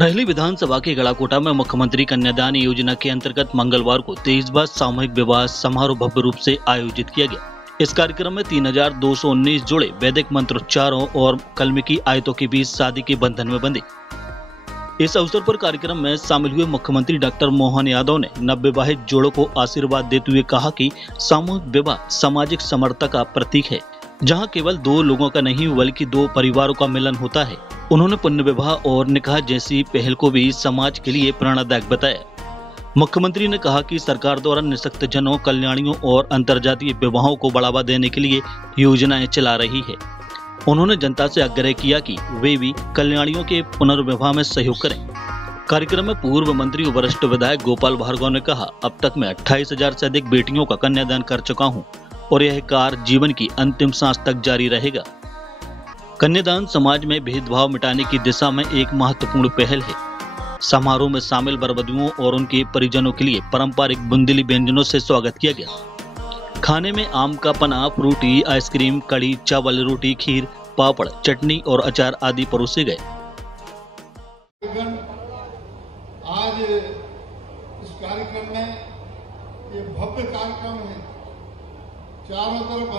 रहली विधानसभा के गड़ाकोटा में मुख्यमंत्री कन्यादान योजना के अंतर्गत मंगलवार को 23 बार सामूहिक विवाह समारोह भव्य रूप से आयोजित किया गया। इस कार्यक्रम में 3219 जोड़े वैदिक मंत्रोच्चारों और कलमी की आयतों के बीच शादी के बंधन में बंधे। इस अवसर पर कार्यक्रम में शामिल हुए मुख्यमंत्री डॉक्टर मोहन यादव ने नवविवाहित जोड़ों को आशीर्वाद देते हुए कहा कि सामूहिक विवाह सामाजिक समरसता का प्रतीक है, जहां केवल दो लोगों का नहीं बल्कि दो परिवारों का मिलन होता है। उन्होंने पुण्य विवाह और निकाह जैसी पहल को भी समाज के लिए प्रेरणादायक बताया। मुख्यमंत्री ने कहा कि सरकार द्वारा निःशक्त जनों, कल्याणियों और अंतर्जातीय विवाहों को बढ़ावा देने के लिए योजनाएं चला रही है। उन्होंने जनता से आग्रह किया कि वे भी कल्याणियों के पुनर्विवाह में सहयोग करें। कार्यक्रम में पूर्व मंत्री और वरिष्ठ विधायक गोपाल भार्गव ने कहा, अब तक मैं 28,000 से अधिक बेटियों का कन्यादान कर चुका हूं और यह कार्य जीवन की अंतिम सांस तक जारी रहेगा। कन्यादान समाज में भेदभाव मिटाने की दिशा में एक महत्वपूर्ण पहल है। समारोह में शामिल वरवधुओं और उनके परिजनों के लिए पारंपरिक बुंदेली व्यंजनों से स्वागत किया गया। खाने में आम का पन्ना, फ्रूटी, आइसक्रीम, कड़ी, चावल, रोटी, खीर, पापड़, चटनी और अचार आदि परोसे गए। आज इस कार्यक्रम में ये भव्य कार्यक्रम है, चारों तरफ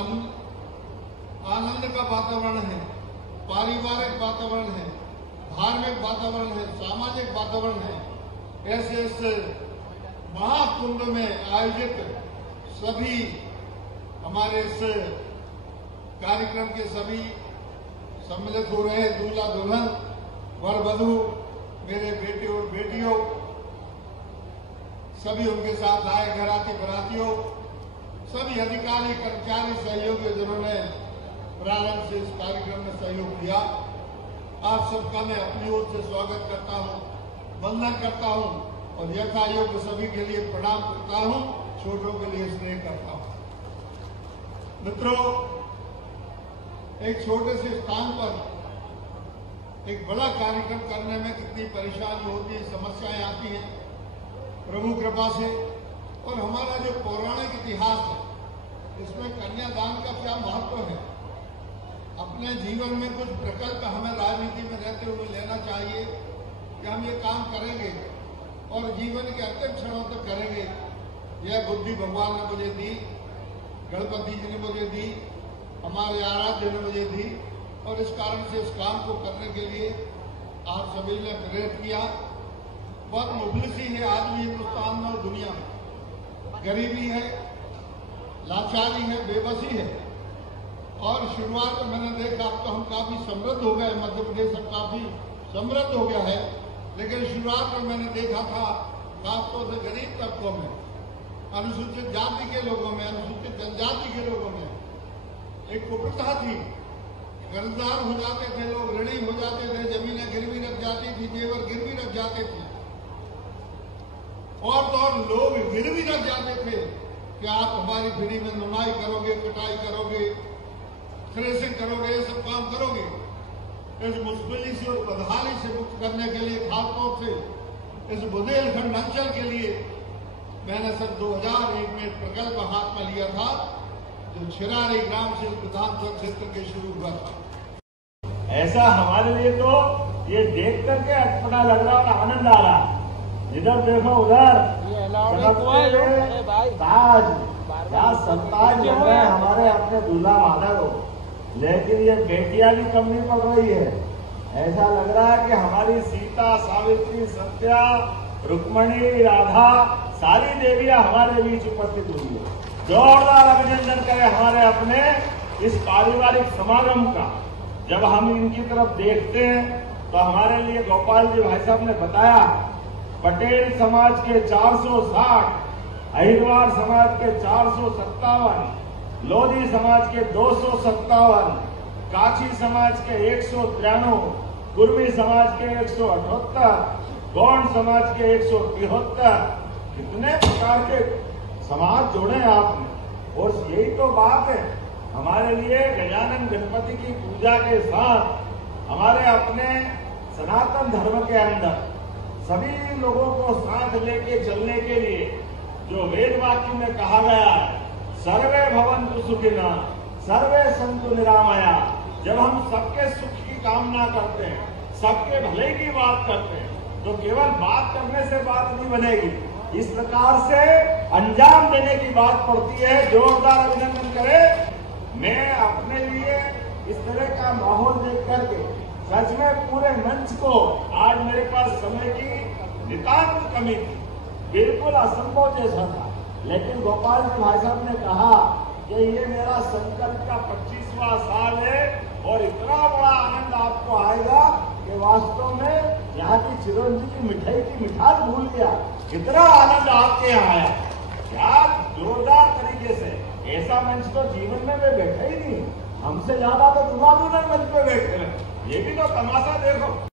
आनंद का वातावरण है, पारिवारिक वातावरण है, धार्मिक वातावरण है, सामाजिक वातावरण है। ऐसे इस महाकुंभ में आयोजित सभी हमारे इस कार्यक्रम के सभी सम्मिलित हो रहे हैं। दूल्हा दुल्हन, वर वधू, मेरे बेटे और बेटियों, सभी उनके साथ आए घराती बरातियों, सभी अधिकारी, कर्मचारी, सहयोगी जिन्होंने प्रारंभ से इस कार्यक्रम में सहयोग किया, आप सबका मैं अपनी ओर से स्वागत करता हूं, वंदन करता हूं और यथायोग्य सभी के लिए प्रणाम करता हूं, छोटों के लिए स्नेह करता हूं। मित्रों, एक छोटे से स्थान पर एक बड़ा कार्यक्रम करने में कितनी परेशानी होती है, समस्याएं आती हैं। प्रभु कृपा से और हमारा जो पौराणिक इतिहास है, इसमें कन्यादान का क्या महत्व है। अपने जीवन में कुछ प्रकल्प हमें राजनीति में रहते हुए लेना चाहिए कि हम ये काम करेंगे और जीवन के अंतिम क्षणों तक करेंगे। यह बुद्धि भगवान ने मुझे दी, गणपति जी ने मुझे दी, हमारे आराध्य ने मुझे दी और इस कारण से इस काम को करने के लिए आप सभी ने प्रेरित किया। बहुत मुफलिसी है आज भी हिंदुस्तान में और दुनिया में, गरीबी है, लाचारी है, बेबसी है। और शुरुआत में मैंने देखा अब तो हम काफी समृद्ध हो गए, मध्य प्रदेश अब काफी समृद्ध हो गया है, लेकिन शुरुआत में मैंने देखा था खासतौर से गरीब तबकों में, अनुसूचित जाति के लोगों में, अनुसूचित जनजाति के लोगों में एक कुप्रथा थी। कर्जदार हो जाते थे लोग, ऋणी हो जाते थे, जमीनें गिरवी रख जाती थी, जेवर गिरवी रख जाते थे और तो और लोग गिरवी रख जाते थे कि आप हमारी फ्री में नुनाई करोगे, कटाई करोगे, थ्रेसिंग करोगे, ये सब काम करोगे। इस मुश्किली से और बदहाली से मुक्त करने के लिए, खासतौर से इस बुंदेलखंड अंचल के लिए मैंने सन 2001 में एक प्रकल्प हाथ में लिया था, जो छिरारी ग्राम से विधानसभा क्षेत्र के शुरू हुआ था। ऐसा हमारे लिए तो ये देख करके अटपटा लग रहा और आनंद आ रहा। जिधर देखो उधर ताज क्या संताज लग रहे हैं हमारे अपने दूल्हा माधव को, लेकिन ये बेटियां भी कम नहीं पड़ रही है। ऐसा लग रहा है कि हमारी सीता, सावित्री, सत्या, रुक्मणी, राधा, सारी देवियां हमारे बीच उपस्थित हुई है। जोरदार अभिनंदन करें हमारे अपने इस पारिवारिक समागम का। जब हम इनकी तरफ देखते हैं तो हमारे लिए गोपाल जी भाई साहब ने बताया, पटेल समाज के 460, अहिरवार समाज के 457, लोधी समाज के 257, काछी समाज के 193, कुर्मी समाज के 178, गौंड समाज के 173, कितने प्रकार के समाज जोड़े आपने। और यही तो बात है, हमारे लिए गजानन गणपति की पूजा के साथ हमारे अपने सनातन धर्म के अंदर सभी लोगों को साथ लेके चलने के लिए जो वेद वाक्य में कहा गया है, सर्वे भवन्तु सुखिनः सर्वे सन्तु निरामया। जब हम सबके सुख की कामना करते हैं, सबके भले की बात करते हैं, तो केवल बात करने से बात नहीं बनेगी, इस प्रकार से अंजाम देने की बात पड़ती है। जोरदार अभिनंदन करें। मैं अपने लिए इस तरह का माहौल देख करके सच में पूरे मंच को, आज मेरे पास समय की नितांत कमी थी, बिल्कुल असंभव जैसा था, लेकिन गोपाल जी भाई साहब ने कहा कि ये मेरा संकल्प का 25वां साल है और इतना बड़ा आनंद आपको आएगा कि वास्तव में यहाँ की चिरंजी की मिठाई की मिठास भूल गया, इतना आनंद आपके यहाँ आया। क्या जोरदार तरीके से, ऐसा मंच तो जीवन में मैं बैठा ही नहीं, हमसे ज्यादा तो दुलादुला मंच पे बैठे रहे। ये भी तो तमाशा देखो।